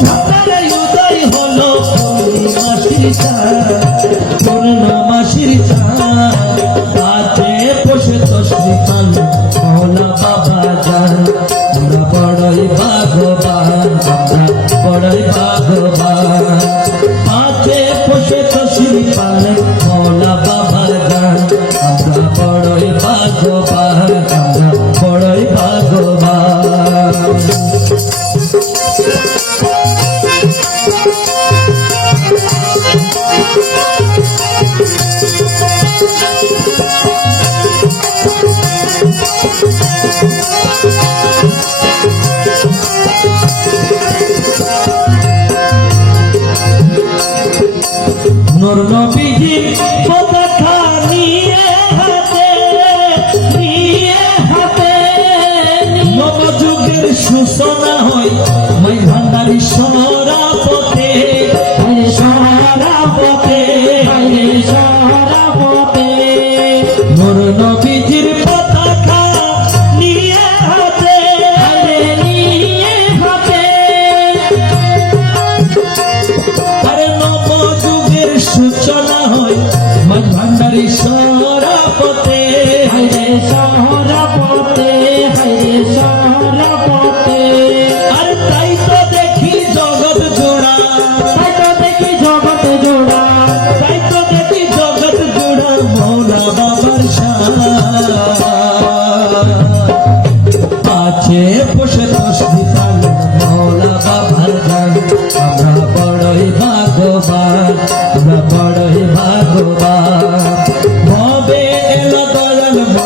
ভান্ডারে উদয় হলো চাঁদ পূর্ণমাসির চাঁদ নূর নবীজি পতাকা হাতে, নিয়ে হাতে। নবযুগের সূচনা হয় মাই ভান্ডারি সরাপতে সরাপতে সরাপতে নূর নবীজির পতাকা নিয়ে হাতে নিয়ে হাতে। ভান্ডারি সরাপতে হাইরে সরাপতে হাইরে সরাপতে আর তাই তো দেখি জগৎ জোড়া। তাই তো দেখি জগৎ জোড়া। তাই তো দেখি জগৎ জোড়া মৌলা বাবার আছে আমরা বড়ই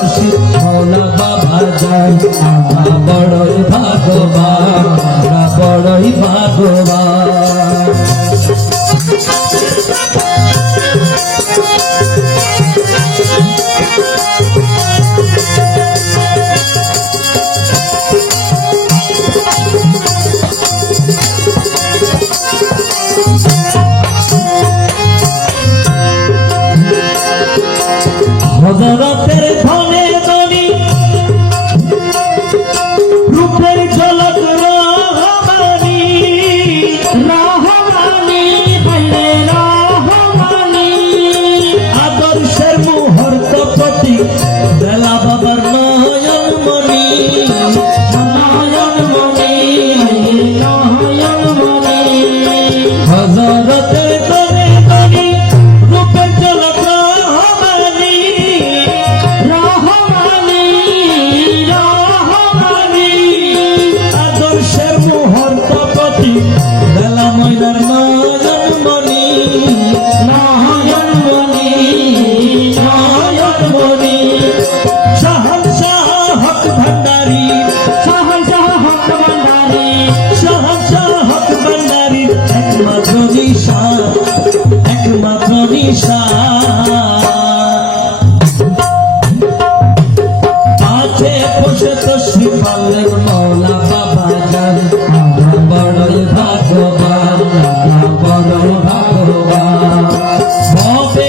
মুর্শিদ মৌলা বাবার গান আমরা বড়ই ভাগবান আমরা হজরতের বসে তো শিবালের মৌলা বাবা যান বড়ই ভাগবান বড়ই ভাগবান ভবে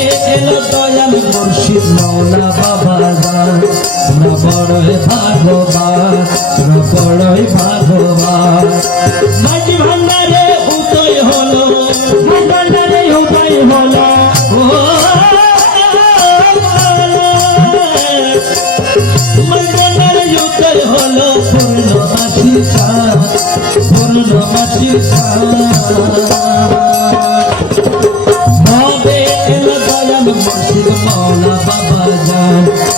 মাঝি ভান্ডারে উদয় হলো ভান্ডারে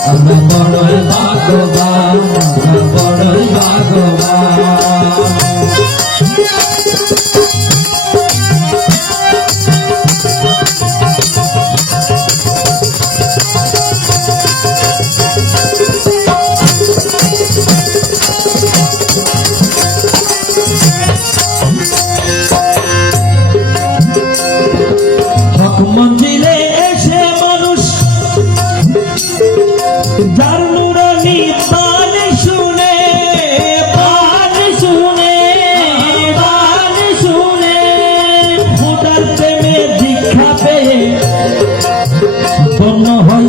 আমরা বড়ই ভাগবান আমরা বড়ই ভাগবান যার নুরানি পান শুনে পান শুনে পান শুনে। ভোটার প্রেমে দীক্ষা পেয়ে ধন্য হয়